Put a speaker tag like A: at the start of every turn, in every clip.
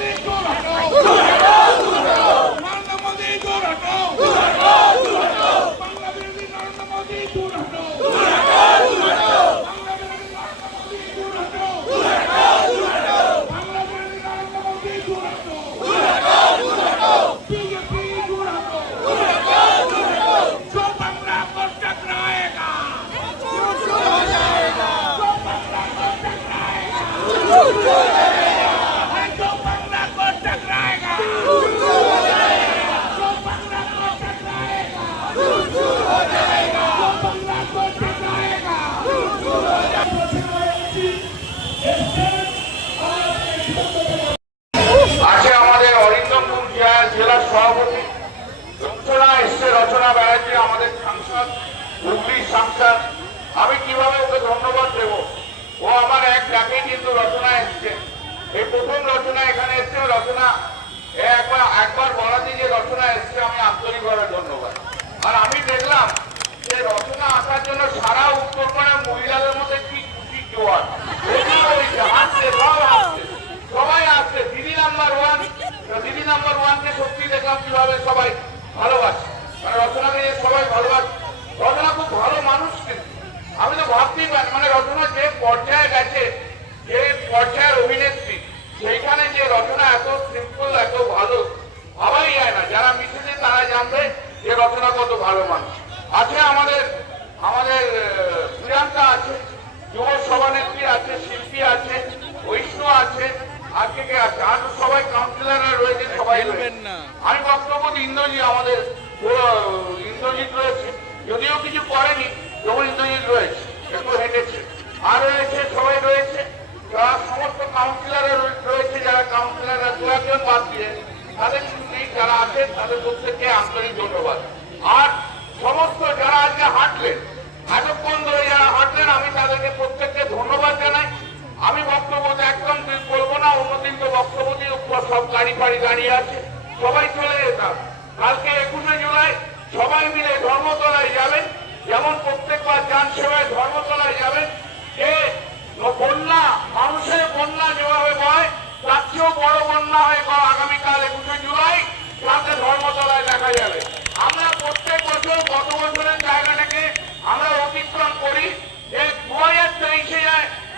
A: Oh, my God. সাংসদ আমি কীভাবে ওকে ধন্যবাদ দেব? ও আমার এক ডাকেই কিন্তু রচনা এসছে। এই প্রথম রচনা এখানে এসছে। রচনা একবার একবার বলাতে যে রচনা এসছে, আমি আন্তরিকভাবে ধন্যবাদ। আর আমি দেখলাম যে রচনা আসার জন্য সারা উত্তরপাড়ার মহিলাদের মধ্যে কি খুশি জোয়ার হাসছে সব হাসছে সবাই আসছে। দিদি নাম্বার ওয়ান দিদি নাম্বার ওয়ানকে সত্যি দেখলাম কীভাবে সবাই ভালোবাসে মানে রচনাকে যে সবাই ভালোবাসে রচনা খুব ভালো মানুষ কিন্তু আমি তো ভাবতেই পারি মানে রচনা যে পর্যায়ে গেছে যে পর্যায়ের অভিনেত্রী সেইখানে যে রচনা এত সিম্পল এত ভালো ভাবাই যায় না। যারা মিশেছে তারা জানবে যে রচনা কত ভালো মানুষ। আছে আমাদের আমাদের প্রিয়াঙ্কা আছে যুব সভানেত্রী আছে শিল্পী আছে বৈষ্ণু আছে আজকে আছে? আর সবাই কাউন্সিলররা রয়েছে সবাই আমি বক্তব্য ইন্দ্রজিৎ আমাদের ইন্দ্রজিৎ রয়েছে। যদিও কিছু করেনি তবু ইন্দ্রজিৎ রয়েছে একটু হেঁটেছে। আর রয়েছে সবাই রয়েছে। যারা সমস্ত কাউন্সিলররা রয়েছে যারা কাউন্সিলররা দু একজন বাদ দিয়ে তাদের নেই যারা আছে, তাদের প্রত্যেককে আন্তরিক ধন্যবাদ? আর সমস্ত যারা আজকে হাঁটলেন এতক্ষণ ধরে যারা হাঁটলেন, আমি তাদেরকে প্রত্যেককে ধন্যবাদ জানাই। আমি বক্তব্য একদম ঠিক বলব না, অন্যদিন তো বক্তব্য দিয়ে উপর সব গাড়ি ফাড়ি দাঁড়িয়ে আছে। সবাই চলে যেতাম কালকে একুশে জুলাই সবাই মিলে ধর্মতলায় যাবেন। যেমন প্রত্যেকবার যান সেবায় ধর্মতলায় যাবেন। যে বন্যা, মানুষের বন্যা যেভাবে বয় চেয়েও বড় বন্যা হয় আগামীকাল একুশে জুলাই যাতে ধর্মতলায় দেখা যাবে। আমরা প্রত্যেক বছর গত বছরের জায়গাটাকে আমরা অতিক্রম করি। দু হাজার তেইশে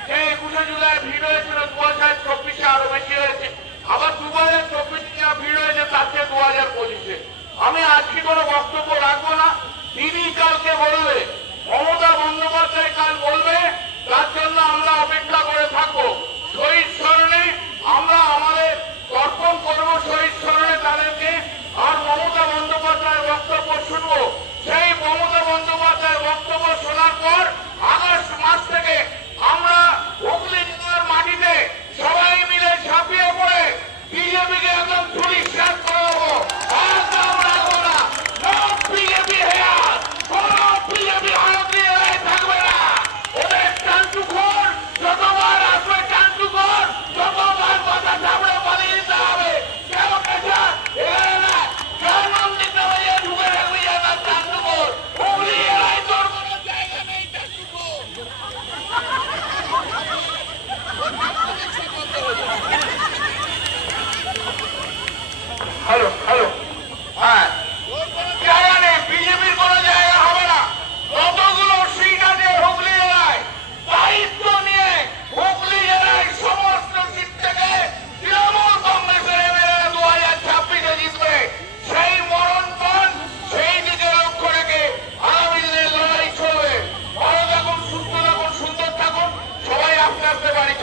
A: যে একুশে জুলাই ভিড় হয়েছিল দু হাজার চব্বিশে আরও বেশি হয়েছে। আবার দু হাজার চব্বিশে যা ভিড় হয়েছে, তার চেয়ে দু হাজার পঁচিশে। আমি আজকে কোনো বক্তব্য রাখব না। তিনি কালকে বলবে। আসতে পারি